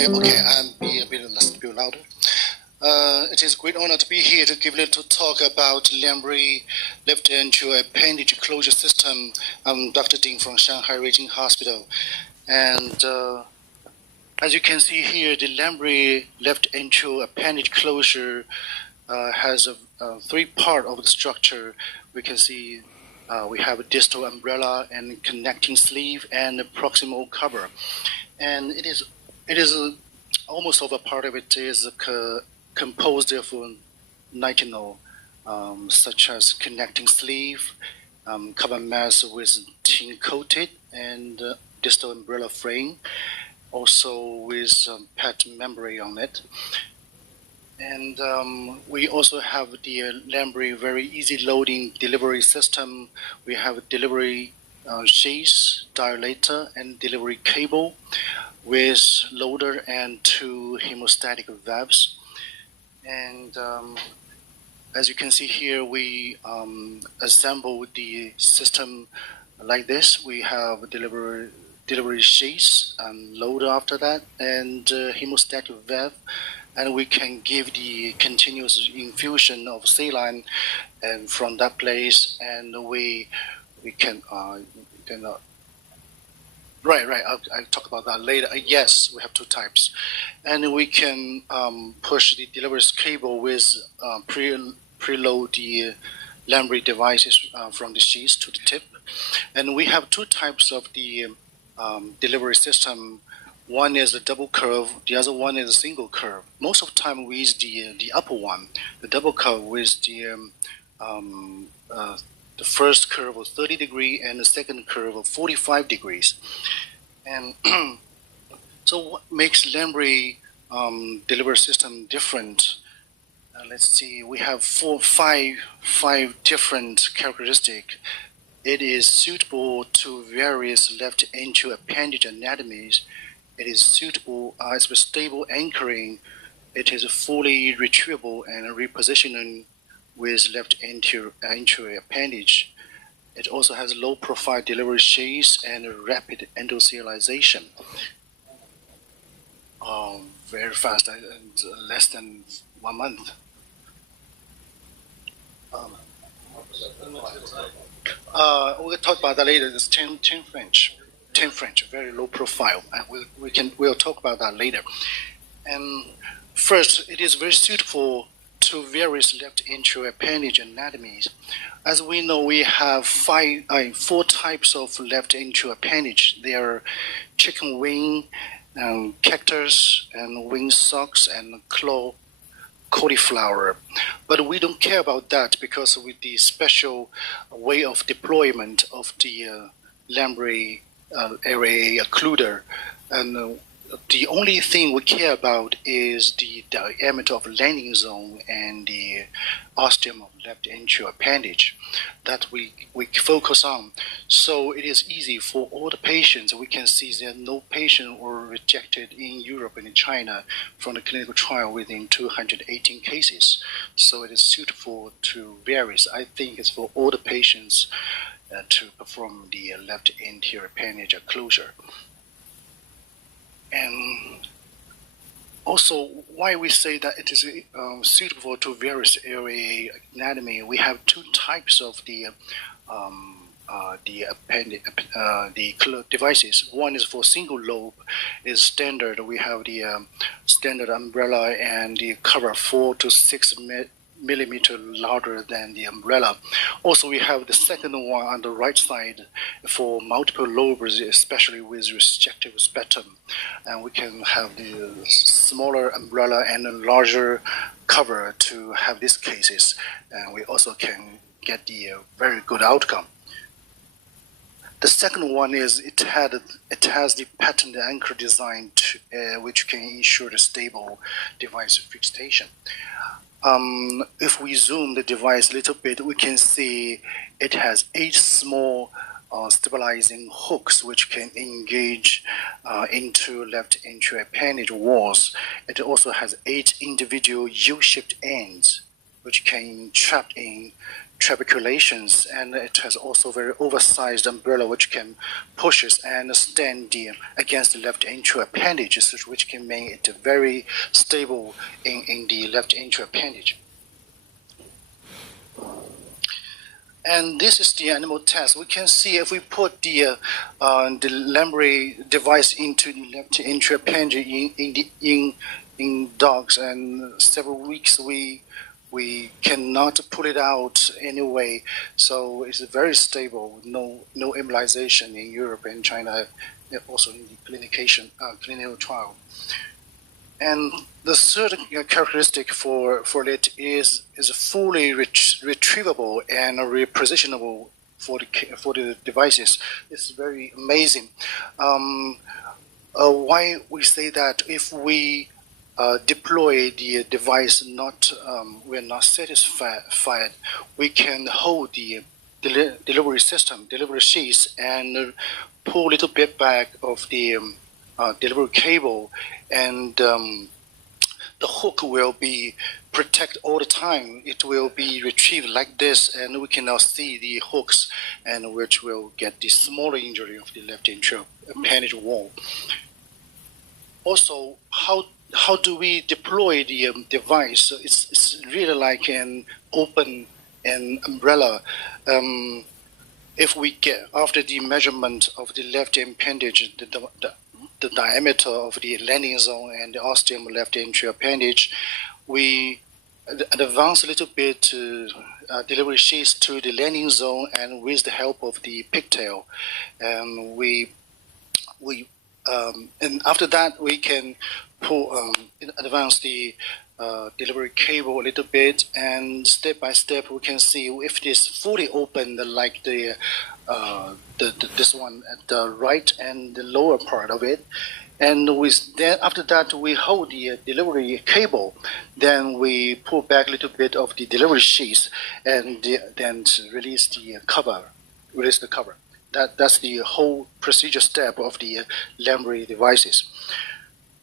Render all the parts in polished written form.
Okay, I'm be a bit louder. It is a great honor to be here to give a little talk about LAmbre left into appendage closure system. I'm Dr. Ding from Shanghai Ruijin Hospital. And as you can see here, the LAmbre left into appendage closure has three parts of the structure. We can see we have a distal umbrella and connecting sleeve and a proximal cover. And it is almost of a part of it is composed of nitinol, such as connecting sleeve, cover mass with tin coated, and distal umbrella frame, also with PET membrane on it. And we also have the LAmbre very easy loading delivery system. We have a delivery sheath, dilator, and delivery cable with loader and two hemostatic valves. And as you can see here, we assemble the system like this. We have delivery sheath and loader after that, and hemostatic valve, and we can give the continuous infusion of saline, and from that place, and we can I'll talk about that later. Yes, we have two types, and we can push the delivery cable with preload the LAmbre devices from the sheath to the tip, and we have two types of the delivery system. One is a double curve, the other one is a single curve. Most of the time we use the upper one, the double curve, with the first curve of 30 degrees and the second curve of 45 degrees. And so what makes LAmbre delivery system different? Let's see, we have five different characteristics. It is suitable to various left anterior appendage anatomies. It is suitable as with stable anchoring. It is fully retrievable and repositioning with left anterior appendage. It also has low profile delivery sheath and rapid endothelialization. Very fast, less than 1 month. We'll talk about that later. It's 10 French, very low profile, and we'll talk about that later. And first, it is very suitable to various left anterior appendage anatomies. As we know, we have four types of left anterior appendage. They are chicken wing, cactus, and wing socks, and claw cauliflower. But we don't care about that because with the special way of deployment of the LAmbre area occluder, and the only thing we care about is the diameter of landing zone and the ostium of left anterior appendage that we focus on. So it is easy for all the patients. We can see that no patient were rejected in Europe and in China from the clinical trial within 218 cases. So it is suitable to various. I think it's for all the patients to perform the left anterior appendage closure. And also, why we say that it is suitable to various area anatomy, we have two types of the devices. One is for single lobe, is standard. We have the standard umbrella and the cover 4 to 6 millimeter larger than the umbrella. Also, we have the second one on the right side for multiple lobes, especially with restrictive spectrum. And we can have the smaller umbrella and a larger cover to have these cases. And we also can get the very good outcome. The second one is it has the patent anchor design which can ensure the stable device fixation. If we zoom the device a little bit, we can see it has 8 small stabilizing hooks which can engage into left anterior appendage walls. It also has 8 individual U-shaped ends which can trap in trabeculations, and it has also very oversized umbrella which can pushes and stand against the left atrial appendage, which can make it very stable in the left atrial appendage. And this is the animal test. We can see if we put the LAmbre device into the left atrial appendage in dogs, and several weeks we cannot pull it out anyway. So it's very stable. No embolization in Europe and China, also in the clinical trial. And the third characteristic for it is fully retrievable and repositionable for the devices. It's very amazing. Why we say that if we deploy the device, we're not satisfied, we can hold the delivery sheath, and pull a little bit back of the delivery cable, and the hook will be protected all the time. It will be retrieved like this, and we can now see the hooks, and which will get the smaller injury of the left atrial appendage wall. Also, how do we deploy the device? It's really like an open umbrella. If we get, after the measurement of the left appendage, the diameter of the landing zone and the ostium left atrial appendage, we advance a little bit to delivery sheath to the landing zone, and with the help of the pigtail, and and after that we can advance the delivery cable a little bit, and step by step we can see if it is fully open, like this one at the right and the lower part of it. And after that we hold the delivery cable, then we pull back a little bit of the delivery sheath, and then release the cover. That's the whole procedure step of the LAmbre devices.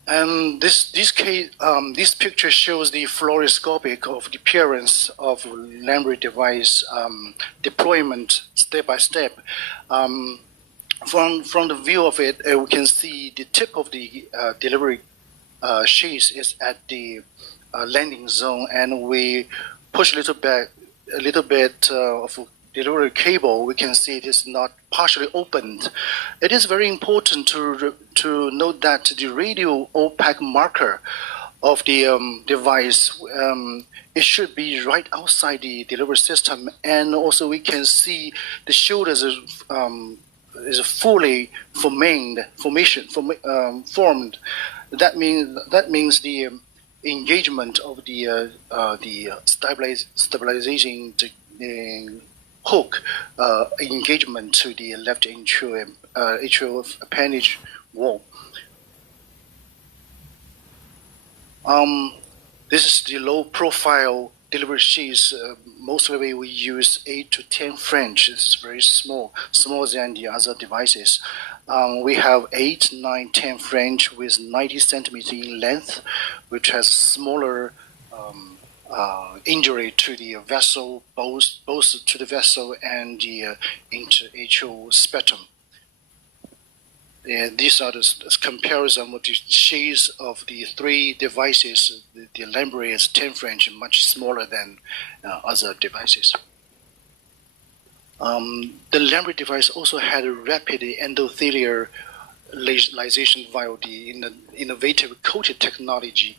And this picture shows the fluoroscopic of the appearance of LAmbre device deployment step by step. From the view of it, we can see the tip of the delivery sheath is at the landing zone, and we push a little bit of delivery cable. We can see it is not partially opened. It is very important to note that the radio opaque marker of the device, it should be right outside the delivery system, and also we can see the shoulders is fully formed. That means the engagement of the stabilization hook engagement to the left atrial appendage wall. This is the low profile delivery sheath. Mostly we use 8 to 10 French. It's very smaller than the other devices. We have 8, 9, 10 French with 90 centimeters in length, which has smaller injury to the vessel, both to the vessel and the interatrial spectrum. These are the comparison with the sheaths of the three devices. The LAmbre is 10 French, much smaller than other devices. The LAmbre device also had a rapid endothelial lysation via the innovative coated technology.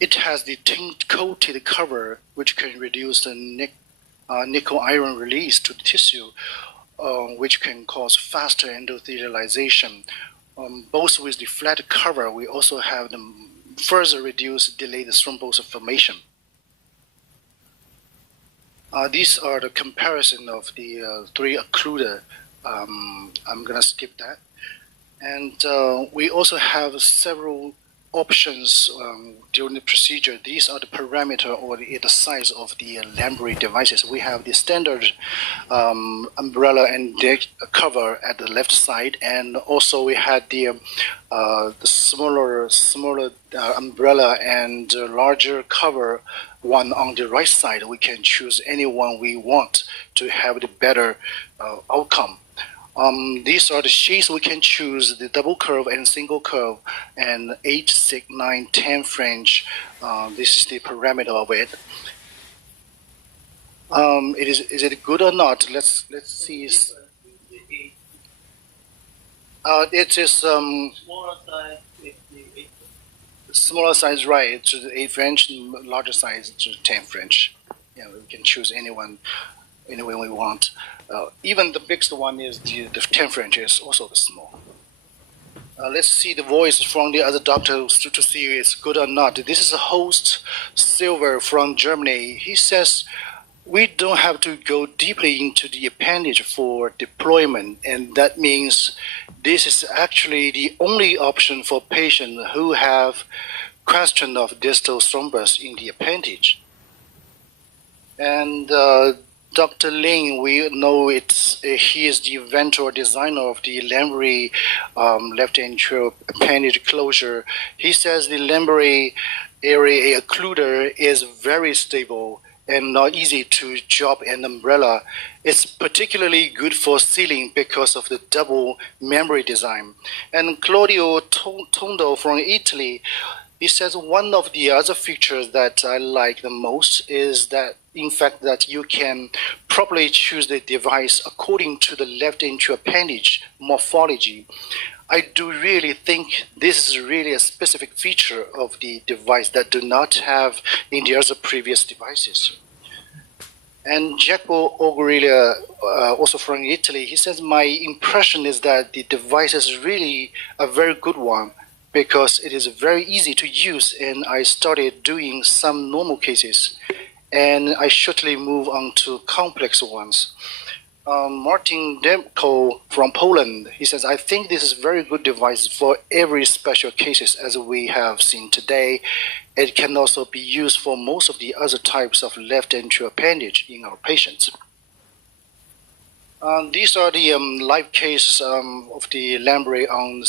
It has the tint-coated cover, which can reduce the nickel iron release to the tissue, which can cause faster endothelialization. Both with the flat cover, we also have the further reduced delayed thrombus formation. These are the comparison of the three occluder. I'm gonna skip that. And we also have several options during the procedure. These are the parameter or the size of the LAmbre devices. We have the standard umbrella and deck cover at the left side, and also we had the smaller umbrella and larger cover one on the right side, we can choose any one we want to have the better outcome. These are the shapes we can choose: the double curve and single curve, and 8, 6, 9, 10 French. This is the parameter of it. Is it good or not? Let's see. It is Smaller size, smaller size, right, to the 8 French, larger size to 10 French. Yeah, we can choose any one we want. Even the biggest one is the 10 French is also the small. Let's see the voice from the other doctor to see if it's good or not. This is a host Silver from Germany. He says, we don't have to go deeply into the appendage for deployment, and that means this is actually the only option for patients who have question of distal thrombus in the appendage. And Dr. Lin, we know he is the inventor or designer of the LAmbre left atrial appendage closure. He says the LAmbre area occluder is very stable and not easy to drop an umbrella. It's particularly good for sealing because of the double membrane design. And Claudio Tondo from Italy, he says one of the other features that I like the most is that, in fact, that you can properly choose the device according to the left atrial appendage morphology. I do really think this is really a specific feature of the device that do not have in the other previous devices. And Jacopo Ogrilia, also from Italy, he says, my impression is that the device is really a very good one because it is very easy to use, and I started doing some normal cases, and I shortly move on to complex ones. Martin Demko from Poland, he says, I think this is a very good device for every special cases as we have seen today. It can also be used for most of the other types of left atrial appendage in our patients. These are the live cases of the LAmbre on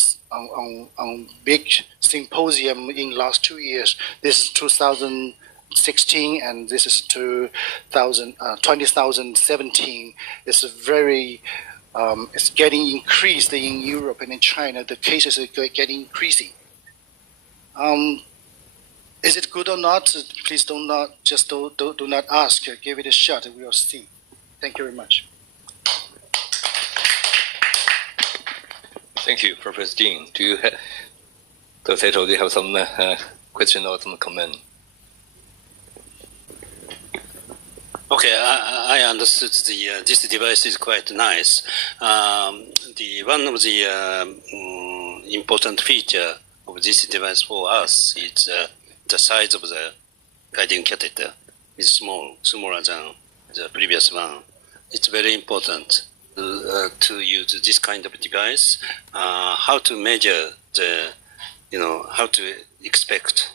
big symposium in last 2 years. This is 2016 and this is 2017. It's very it's getting increased in Europe and in China. The cases are getting increasing. Is it good or not? Please do not ask. Give it a shot. We will see. Thank you very much. Thank you, Professor Jin. Do you have some question or some comment? Okay, I understood this device is quite nice. One of the important feature of this device for us is the size of the guiding catheter is smaller than the previous one. It's very important to use this kind of device. How to measure how to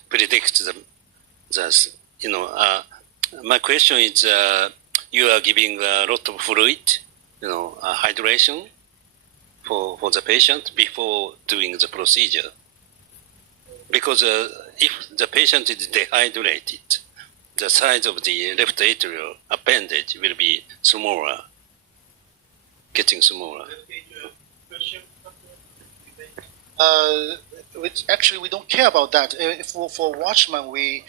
predict my question is, you are giving a lot of fluid, hydration for the patient before doing the procedure. Because if the patient is dehydrated, the size of the left atrial appendage will be smaller, getting smaller. Actually, we don't care about that. For Watchman, we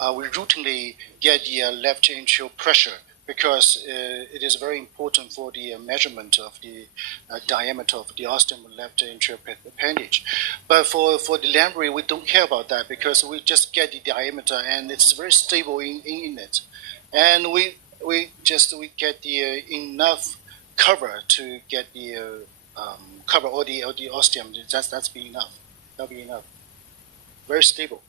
routinely get the left atrial pressure because it is very important for the measurement of the diameter of the ostium left atrial appendage. But for the LAmbre, we don't care about that because we just get the diameter and it's very stable in it, and we get the enough cover to get the cover all the ostium. That's be enough. That'll be enough. Very stable.